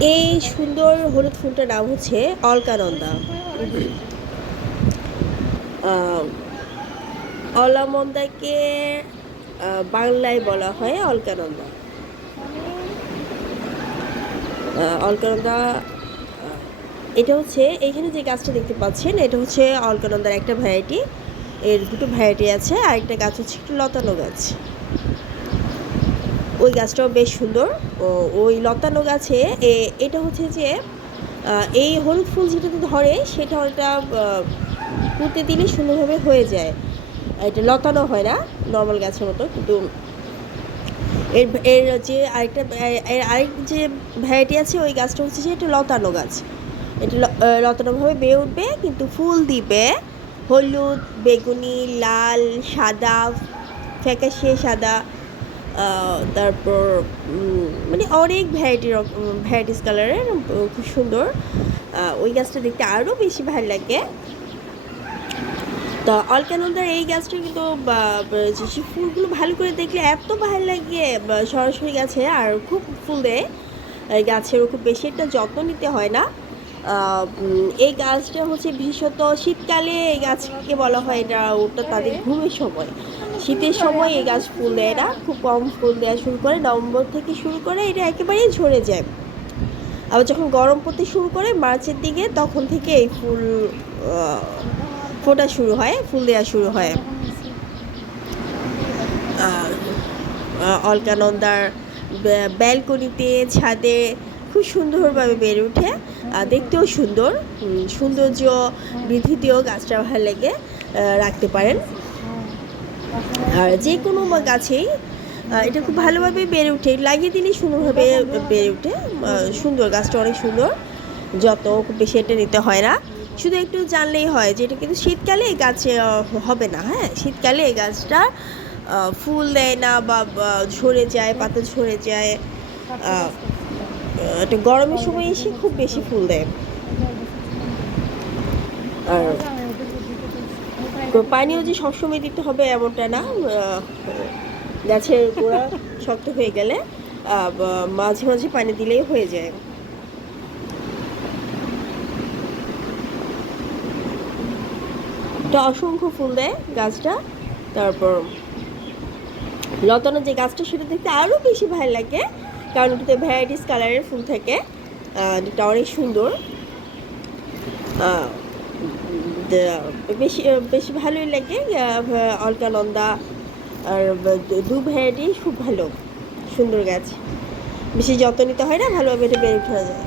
এই সুন্দর হলুদ ফুলটার নাম হচ্ছে অলকানন্দা। অলামন্দাকে বাংলায় বলা হয় অলকানন্দা। অলকানন্দা এটা হচ্ছে, এখানে যে গাছটা দেখতে পাচ্ছেন, এটা হচ্ছে অলকানন্দার একটা ভ্যারাইটি এর দুটো ভ্যারাইটি আছে আর একটা গাছ হচ্ছে একটু লতানো গাছ। ওই গাছটাও বেশ সুন্দর। ওই লতানো গাছে এটা হচ্ছে যে এই হলুদ ফুল যেটাতে ধরে, সেটা ওটা পুঁতে দিলে সুন্দরভাবে হয়ে যায়। এটা লতানো হয় না, নর্মাল গাছের মতো, কিন্তু এর এর যে আরেকটা এর আরেক যে ভ্যারাইটি আছে, ওই গাছটা হচ্ছে যে, এটা লতানো গাছ। এটা লতানোভাবে বেয়ে উঠবে, কিন্তু ফুল দিবে হলুদ, বেগুনি, লাল, সাদা, ফ্যাকাশে সাদা। তারপর মানে অনেক ভ্যারাইটি ভ্যারাইটিস কালারের খুব সুন্দর। ওই গাছটা দেখতে আরও বেশি ভালো লাগে। তো অলকানন্দার এই গাছটা কিন্তু, বা- বা- যে, সে ফুলগুলো ভালো করে দেখলে এত ভালো লাগে সরাসরি গাছে, আর খুব ফুল দেয়। গাছেরও খুব বেশি একটা যত্ন নিতে হয় না। এই গাছটা হচ্ছে বিশেষত শীতকালে এই গাছকে বলা হয়, এটা ওটা তাদের ঘুমের সময়। শীতের সময় এই গাছ ফুল দেয় না, খুব কম ফুল দেওয়া শুরু করে, নভেম্বর থেকে শুরু করে এটা একেবারেই ঝরে যায়। আবার যখন গরম পড়তে শুরু করে মার্চের দিকে, তখন থেকে এই ফুল ফোটা শুরু হয়, ফুল দেওয়া শুরু হয়। অলকানন্দার ব্যালকনিতে, ছাদে খুব সুন্দরভাবে বেড়ে আর দেখতেও সুন্দর। সৌন্দর্য বৃদ্ধিতেও গাছটা ভালো লেগে রাখতে পারেন। আর যে কোনো গাছেই এটা খুব ভালোভাবে বেড়ে ওঠে। লাগিয়ে দিলেই সুন্দরভাবে বেড়ে আহ, সুন্দর গাছটা অনেক সুন্দর। যত বেশি এটা নিতে হয় না। শুধু একটু জানলেই হয় যে এটা কিন্তু শীতকালে এই গাছে হবে না হ্যাঁ? শীতকালে এই গাছটা ফুল দেয় না বা ঝরে যায় পাতা ঝরে যায়। গরমের সময় এসে খুব বেশি ফুল দেয়। আর পানিও যে সবসময় দিতে হবে এমনটা না গাছের গোড়া শক্ত হয়ে গেলে মাঝে মাঝে পানি দিলেই হয়ে যায়। এটা অসংখ্য ফুল দেয় গাছটা। তারপর লতানো যে গাছটা, সেটা দেখতে আরও বেশি ভালো লাগে। কারণ ওটাতে ভ্যারাইটিস কালারের ফুল থাকে। যেটা অনেক সুন্দর। বেশি বেশি ভালোই লাগে অলকা অলকানন্দা আর দু ভ্যারাইটি খুব ভালো, সুন্দর গাছ। বেশি যত্ন নিতে হয় না, ভালোভাবে এটা বেড়ে উঠে যায়।